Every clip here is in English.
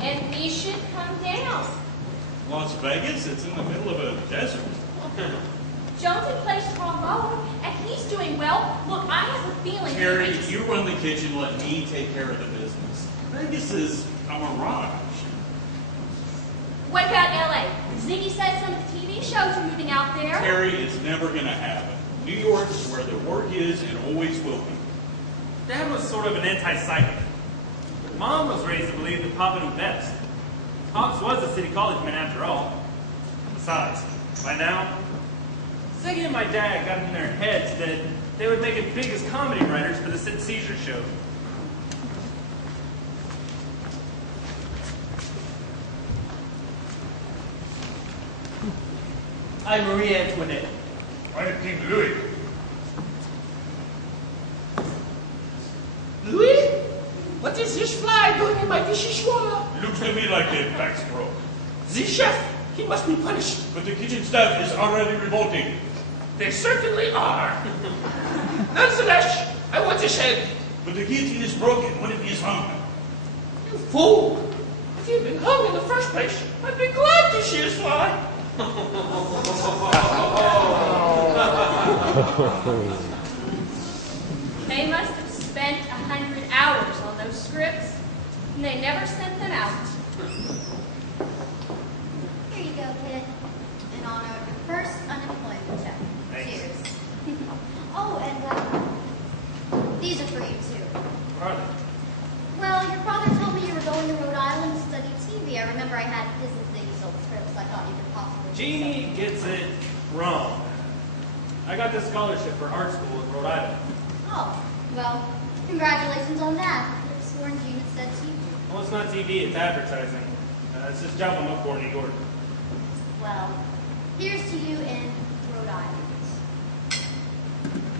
And we should come down. Las Vegas? It's in the middle of a desert. Jonesy plays trombone, and he's doing well. Look, I have a feeling... Terry, you run the kitchen, let me take care of the business. Vegas is a mirage. What about L.A.? Ziggy said some TV shows are moving out there. Terry, it's never going to happen. New York is where the work is and always will be. Dad was sort of an anti-psychic. But Mom was raised to believe that Papa knew best. Pops was a city college man after all. Besides, by now, Ziggy and my dad got in their heads that they would make it big as comedy writers for the Sid Caesar show. I'm Marie Antoinette. I'm King Louis. Louis? What is this fly doing in my dishwasher? Looks to me like they've backstroke. The chef, he must be punished. But the kitchen staff is already revolting. They certainly are. Nonetheless, I want this head. But the guillotine is broken when it is hung. You fool! If you'd been hung in the first place, I'd be glad to see his fly. They must have spent 100 hours on those scripts, and they never sent them out. Here you go, kid. In honor of your first unemployment check. Thanks. Cheers. Oh, and these are for you, too. Where are they? Well, your father told me you were going to Rhode Island to study TV. I remember I had his and Ziggy's old scripts. I thought you could possibly... Jeannie gets it wrong. I got this scholarship for art school in Rhode Island. Oh, well, congratulations on that. I could have sworn Gene had said TV. Well, it's not TV, it's advertising. It's this job I'm up for in New York. Well, here's to you in Rhode Island.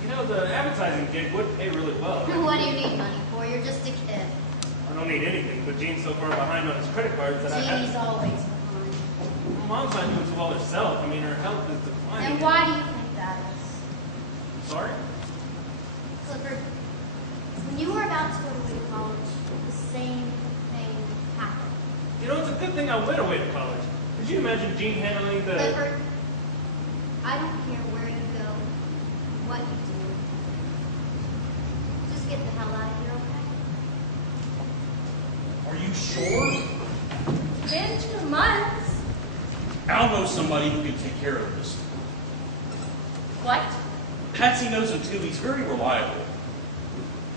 You know, the advertising gig would pay really well. What do you need money for? You're just a kid. I don't need anything, but Gene's so far behind on his credit cards that I have... Gene's always behind. Well, Mom's not doing so well herself. I mean, her health is declining. And why do you think that is? Sorry? Clifford, when you were about to go away to college, the same thing happened. You know, it's a good thing I went away to college. Could you imagine Gene handling the... Clifford, I don't care where you go, what you do. Just get the hell out of here, okay? Are you sure? Been 2 months. I'll know somebody who can take care of this. What? Patsy knows him too. He's very reliable.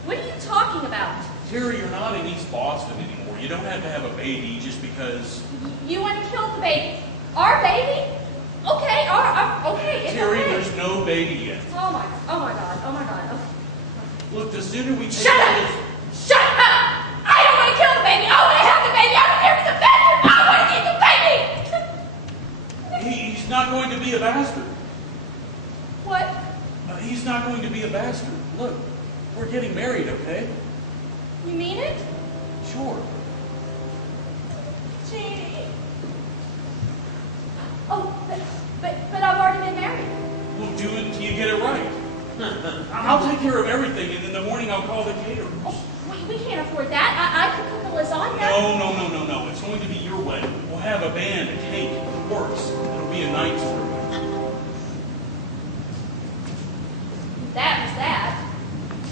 What are you talking about? Terry, you're not in East Boston anymore. You don't have to have a baby just because... You want to kill the baby? Our baby? Okay, okay, it's Terry, okay. there's no baby yet. Oh my God. Okay. Look, the sooner we take Shut care up! of... Shut up! I don't want to kill the baby. I want to have the baby. I don't care if it's a bastard. I want to keep the baby. He's not going to be a bastard. What? He's not going to be a bastard. Look, we're getting married, okay? You mean it? Sure. Gee. Oh, but I've already been married. We'll do it until you get it right. I'll take care of everything, and in the morning I'll call the caterers. Oh, we can't afford that. I could cook a lasagna. No. It's going to be your wedding. We'll have a band, a cake, works. It'll be a night through. That was that.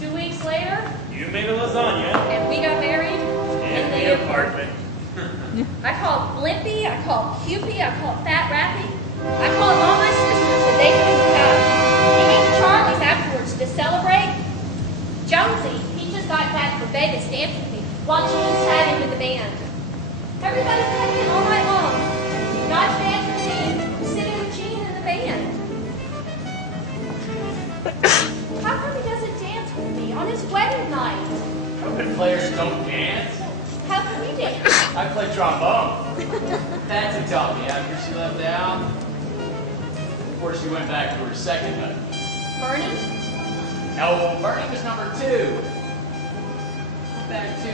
2 weeks later, You made a lasagna. and we got married In the apartment. I called Blimpy, I called Cupie, I called Fat Rappy. I called all my sisters the day we moved out. We went to Charlie's afterwards to celebrate. Jonesy, he just got back from Vegas dancing with me while Gene sat in with the band. Everybody's dancing all night long. Not dancing with me, sitting with Gene in the band. How come he doesn't dance with me on his wedding night? Trumpet players don't dance. How come we dance? I play trombone. Patsy taught me after she left the house. Before she went back to her second husband. Bernie? No, Bernie was number 2. Back to,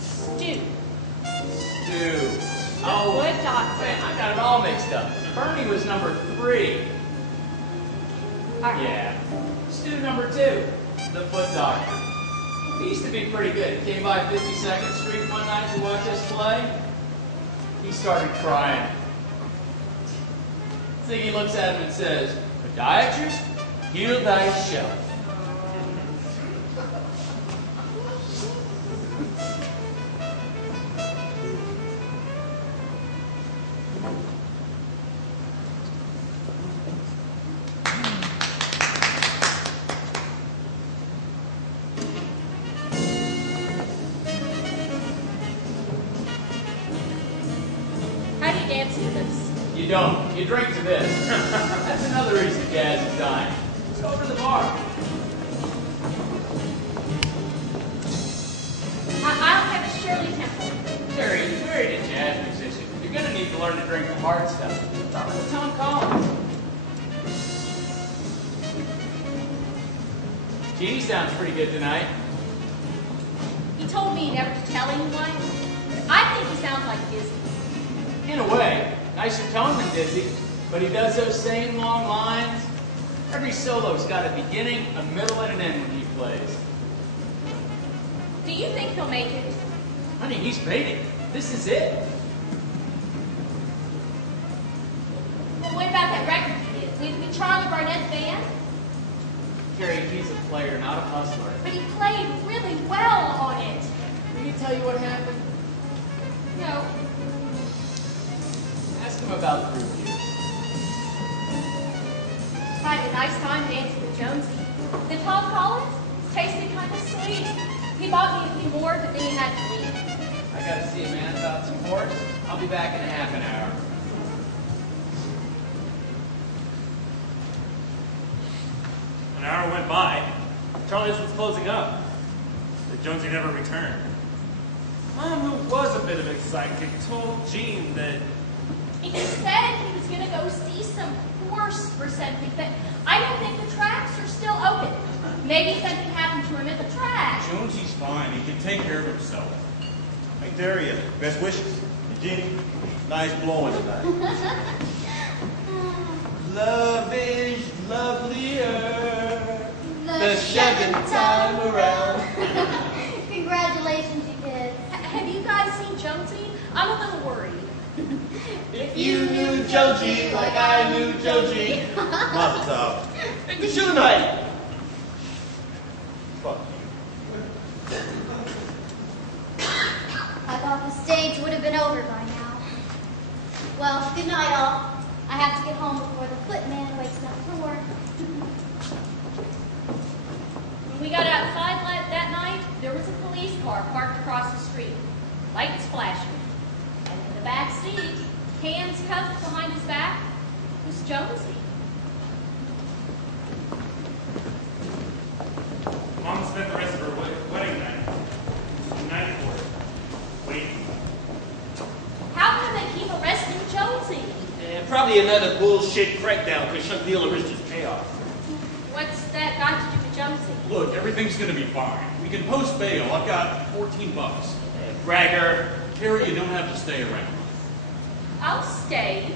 Stu. Stu. Oh, good doctor. Man, I got it all mixed up. Bernie was number 3. All right. Yeah. Stu number 2. The foot doctor. He used to be pretty good. He came by 52nd Street one night to watch us play. He started crying. Ziggy looks at him and says, "Podiatrist, heal thyself." You don't. You drink to this. That's another reason Jazz is dying. Let's go over to the bar. I'll have a Shirley Temple. Terry, you married a jazz musician. You're going to need to learn to drink the hard stuff. Start with the Tom Collins. Jeannie sounds pretty good tonight. He told me never to tell anyone. I think he sounds like Disney. In a way. Nicer tone than Dizzy, but he does those same long lines. Every solo's got a beginning, a middle, and an end when he plays. Do you think he'll make it? Honey, he's made it. This is it. Well, what about that record he did with Charlie Barnett's band? Terry, he's a player, not a hustler. But he played really well on it. Did he tell you what happened? No. Ask him about the review. I had a nice time dancing with Jonesy. The Tom Collins tasted kind of sweet. He bought me a few more, but then he had to leave. I gotta see a man about some horse. I'll be back in a half an hour. An hour went by. Charlie's was closing up. But Jonesy never returned. Mom, who was a bit of a psychic, told Jean that He said he was going to go see some horse or something, but I don't think the tracks are still open. Maybe something happened to him at the track. Jonesy's fine. He can take care of himself. Hey, Terry, best wishes. Jenny, nice blowing tonight. Love is lovelier the second time around. Congratulations, you kids. Have you guys seen Jonesy? I'm a little worried. If you knew Joji like I knew Joji. Mazel tov. Hey, the shoe night. Fuck you. I thought the stage would have been over by now. Well, good night, all. I have to get home before the footman wakes up for work. When we got outside that night, there was a police car parked across the street. Lights flashing. And in the back seat, hands cuffed behind his back, was Jonesy. Mom spent the rest of her wedding night united for it, waiting. How can they keep arresting Jonesy? Probably another bullshit crackdown because some dealer missed his payoff. What's that got to do with Jonesy? Look, everything's going to be fine. We can post bail. I've got $14. Hey, bragger. Terry, you don't have to stay around. I'll stay.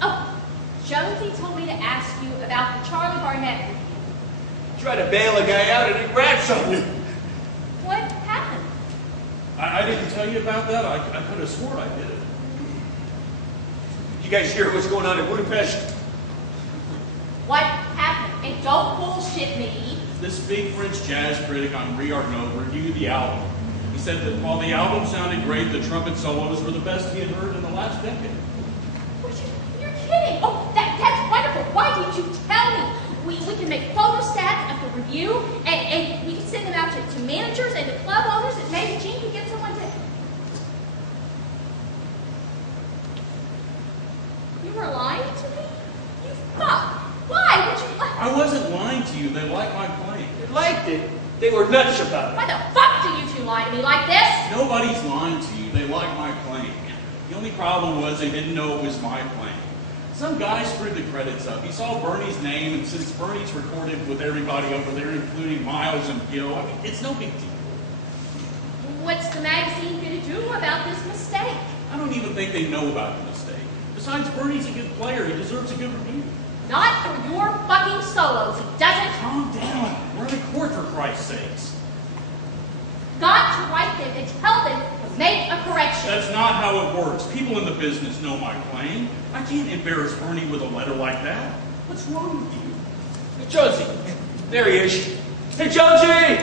Oh, Jonesy told me to ask you about the Charlie Barnett review. Try to bail a guy out and he grabs something. What happened? I didn't tell you about that. I could have sworn I did it. You guys hear what's going on in Budapest? What happened? And don't bullshit me. This big French jazz critic on Riarno reviewed the album. He said that while the album sounded great, the trumpet solos were the best he had heard in the last decade. You're kidding. Oh, that's wonderful. Why didn't you tell me? We can make photostats of the review, and we can send them out to managers and to club owners, and maybe Gene can get someone to... You were lying to me? You fuck. Why would you lie? I wasn't lying to you. They liked my playing. They liked it. They were nuts about it. Why the fuck do you two lie to me like this? Nobody's lying to you. They like my playing. The only problem was they didn't know it was my playing. Some guy screwed the credits up. He saw Bernie's name, and since Bernie's recorded with everybody over there, including Miles and Gil, I mean, it's no big deal. What's the magazine going to do about this mistake? I don't even think they know about the mistake. Besides, Bernie's a good player. He deserves a good review. Not for your fucking solos. He doesn't. Calm down. We're in a court, for Christ's sakes. him and tell them to make a correction. That's not how it works. People in the business know my claim. I can't embarrass Bernie with a letter like that. What's wrong with you? Hey, Jonesy. There he is. Hey, Jonesy!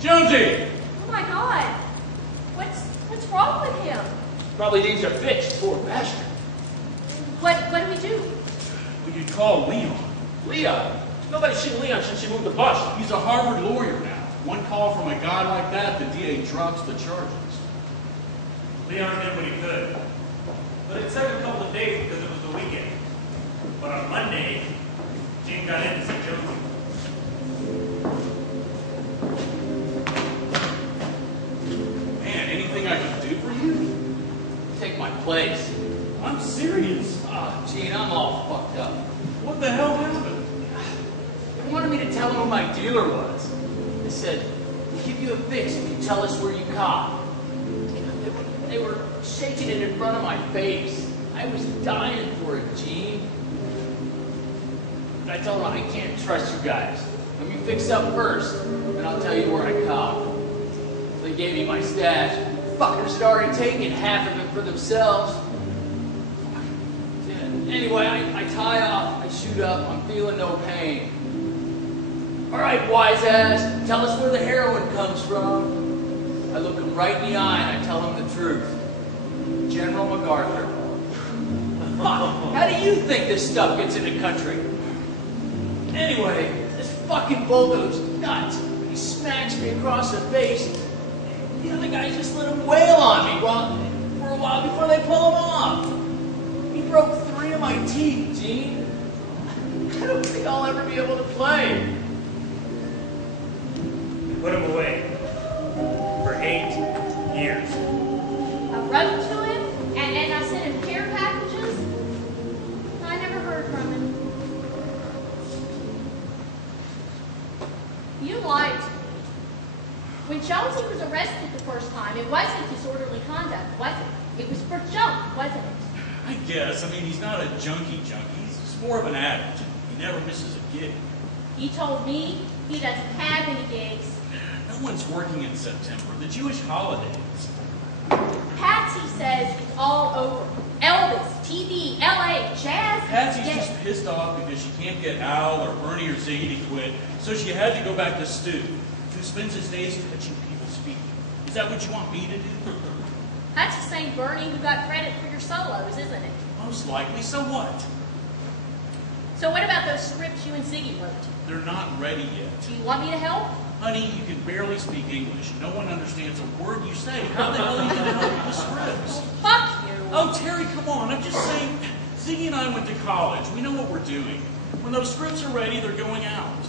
Jonesy! Oh my God. What's wrong with him? Probably needs a fix, poor bastard. What do we do? We could call Leon. Leon? Nobody's seen Leon since he moved the bus. He's a Harvard lawyer now. One call from a guy like that, the DA drops the charges. Leon did what he could. But it took a couple of days because it was the weekend. But on Monday, Jane got in to see Jonesy. Man, anything I can do for you? Take my place. I'm serious. Gene, I'm all fucked up. What the hell happened? They wanted me to tell them who my dealer was. They said, we'll give you a fix if you tell us where you cop. They were shaking it in front of my face. I was dying for it, Gene. But I told them I can't trust you guys. Let me fix up first, and I'll tell you where I cop. They gave me my stash. Fuckers had already taken half of it for themselves. Anyway, I tie off, I shoot up, I'm feeling no pain. All right, wise ass, tell us where the heroin comes from. I look him right in the eye and I tell him the truth. General MacArthur. How do you think this stuff gets in the country? Anyway, this fucking bulldo's nuts. He smacks me across the face. The other guys just let him wail on me for a while before they pull him off. He broke 3 of my teeth, Gene. I don't think I'll ever be able to play. Put him away for 8 years. I wrote to him, and I sent him care packages. I never heard from him. You lied to me. When Jonesy was arrested the first time, it wasn't disorderly conduct, was it? It was for junk, wasn't it? I guess. I mean, he's not a junkie. He's more of an addict. He never misses a gig. He told me he doesn't have any gigs. No one's working in September. The Jewish holidays. Patsy says it's all over. Elvis, TV, LA, jazz. Patsy's gay. just pissed off because she can't get Al or Bernie or Ziggy to quit, so she had to go back to Stu, who spends his days touching people's feet. Is that what you want me to do? That's the same Bernie who got credit for your solos, isn't it? Most likely. So what? So what about those scripts you and Ziggy wrote? They're not ready yet. Do you want me to help? Honey, you can barely speak English. No one understands a word you say. How the hell are you going to help with the scripts? Fuck you. Oh, Terry, come on. I'm just saying, Ziggy and I went to college. We know what we're doing. When those scripts are ready, they're going out.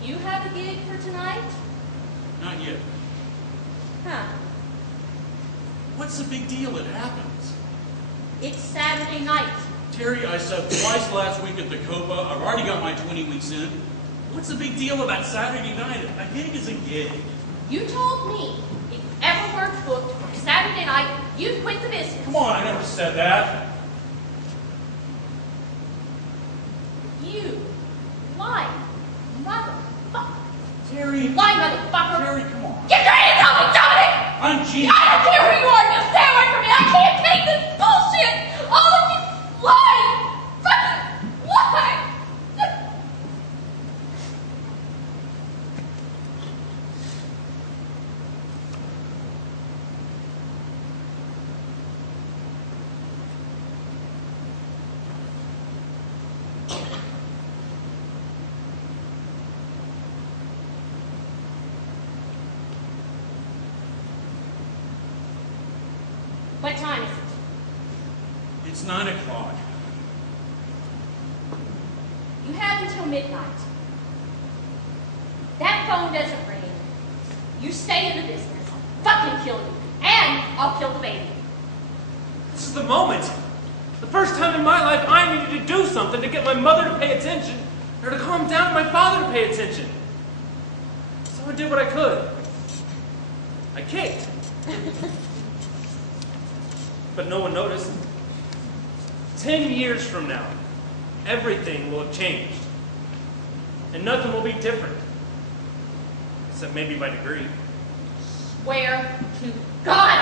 Do you have a gig for tonight? Not yet. Huh. What's the big deal? It happens. It's Saturday night. Terry, I subbed twice last week at the Copa. I've already got my 20 weeks in. What's the big deal about Saturday night? A gig is a gig. You told me if you ever weren't booked for Saturday night, you'd quit the business. Come on, I never said that. You lying motherfucker. Terry. Lying motherfucker. Terry, come on. Get your hands off me, Dominic! I'm Gene. I don't care who you are, just stay away from me. I can't take this bullshit. All of you lying. Fucking lying. What time is it? It's 9 o'clock. You have until midnight. That phone doesn't ring. You stay in the business. I'll fucking kill you. And I'll kill the baby. This is the moment. The first time in my life I needed to do something to get my mother to pay attention, or to calm down my father to pay attention. So I did what I could. I kicked. But no one noticed. 10 years from now, everything will have changed. And nothing will be different. Except maybe by degree. Swear to God